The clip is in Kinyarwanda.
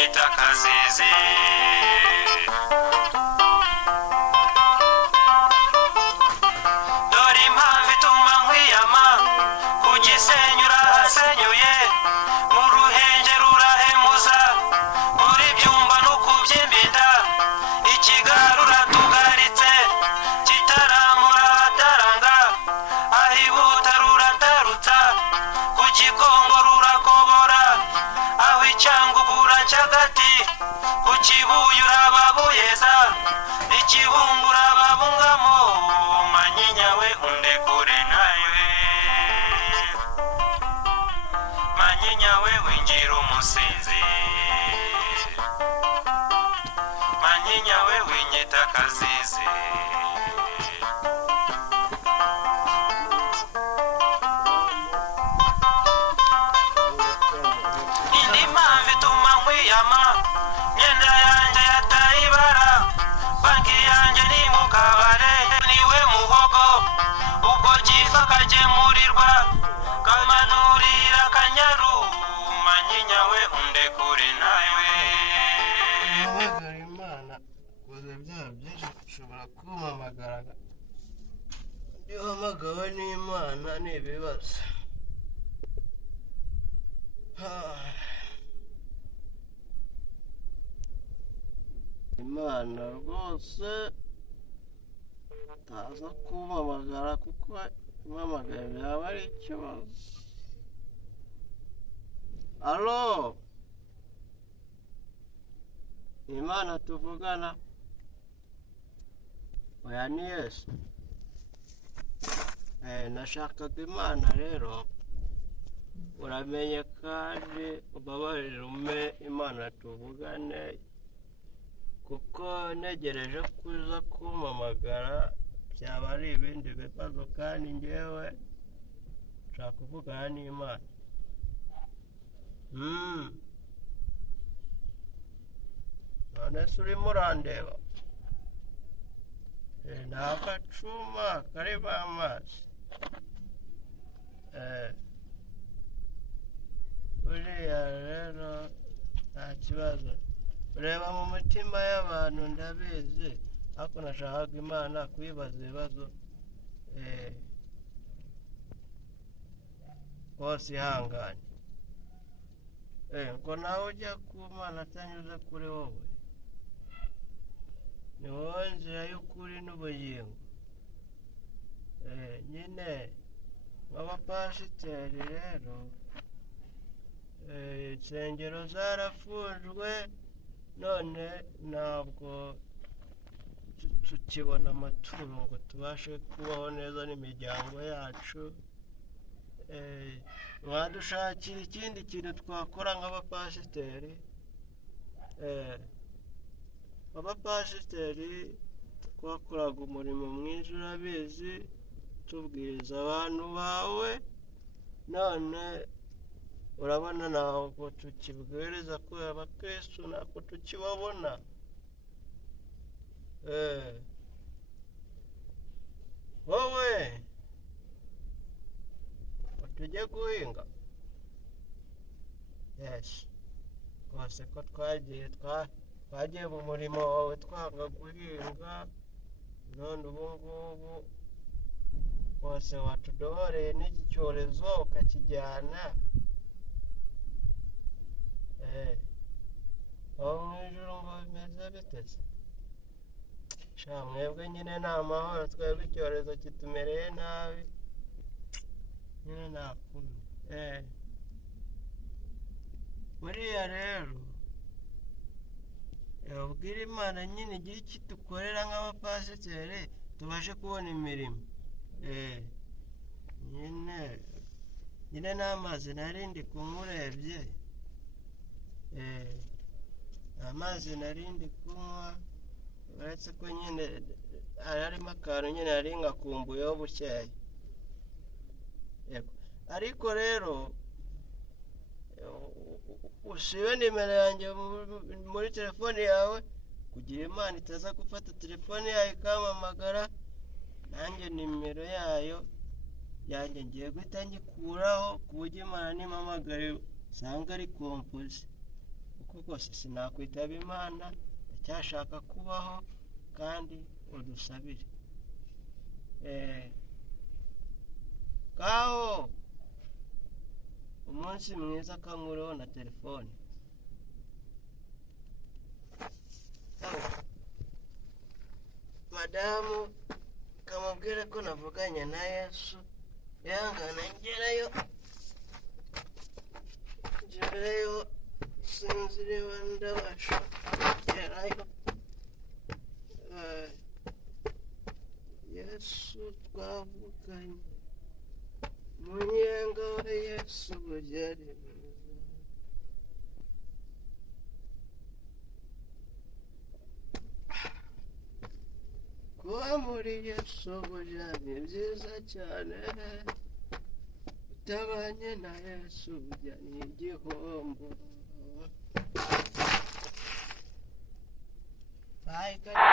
winyita kazizi dore impamvu ituma nkwiyama ku Gisenyi urahasenyuye mu Ruhenge rurahemuza muri Byumba no kubyimba inda Ikigara uratugaritse Kitaramura abataranga ahibuta ruratarutsa ku Gikongo rurakobora aho Icyangugu uracyagati ku Kibuye urababuyeza Ikibungo urababungamo Manyinya we undekure nawe Manyinya we wingira umusinzi Manyinya we winyita kazizi indi mpamvu ituma nkwiyama myenda yanjye yataye ibara banki yanjye ni mu kabare niwe muhogo ubwo Gifa kagemurirwa kamanurira Akanyaru Manyinya we undekure nawe Hamagara Imana koze byaha byinshi ushobora kumpamagara iyo uhamagawe n'Imana ni ibibazo Imana rwose utaza kumpamagara kuko impamagara byaba ari ikibazo alo Imana tuvugana oya ni Yesu nashakaga Imana rero uramenye kandi ubabarire umpe Imana tuvugane kuko ntegereje kuza kumpamagara byaba ari ibindi bibazo kandi njyewe nshaka kuvugana n'Imana none se urimo urandeba ni agacuma karimo amazi buriya rero nta kibazo ureba mu mitima y'abantu ndabizi ariko nashakaga Imana kuyibaza ibibazo bose ihangane ngo nawe ujya ku Mana atanyuze kuri wowe ni wowe nzira y'ukuri n'ubugingo nyine nk'abapasiteri rero insengero zarafunzwe none ntabwo tukibona amaturo ngo tubashe kubaho neza n'imiryango yacu mwadushakira ikindi kintu twakora nk'abapasiteri abapasiteri twakoraga umurimo mwiza urabizi tubwiriza abantu bawe none urabona ntabwo tukibwiriza kubera abakristo ntabwo tukibabona wowe tujye guhinga rwose ko twagiye mu murimo wawe twanga guhinga none ubu ngubu rwose watudohoreye n'iki cyorezo ukakijyana aho mu ijuru ngo bimeze biteze mwebwe nyine ni amahoro twebwe icyorezo kitumereye nabi nyine nakumi buriya rero ubwira Imana nyine igira icyo dukorera nk'abapasiteri tubashe kubona imirimo nyine n'amazi narindi kunywa urebye amazi narindi kunywa uretse ko nyine harimo akantu nyine nari ngakumbuyeho bukeya ariko rero usibe nimero yanjye muri telefone yawe kugira Imana itaza gufata telefone yawe ikampamagara nanjye nimero yayo yanjye ngiye guhita ngikuraho ku buryo Imana nimpamagare usanga ari kompoze kuko rwose sinakwitaba imana, ndacyashaka kubaho kandi udusabire. Ngaho umunsi mwiza kankureho na telefone. Madamu kamubwire ko navuganye na Yesu, yangana ngerayo sinzi niba ndabasha kugerayo. Yesu twavuganye, munyenga wa Yesu bugeri mwiza. Kuba muri Yesu burya ni byiza cyane, utabanye na Yesu burya ni igihombo. Bye.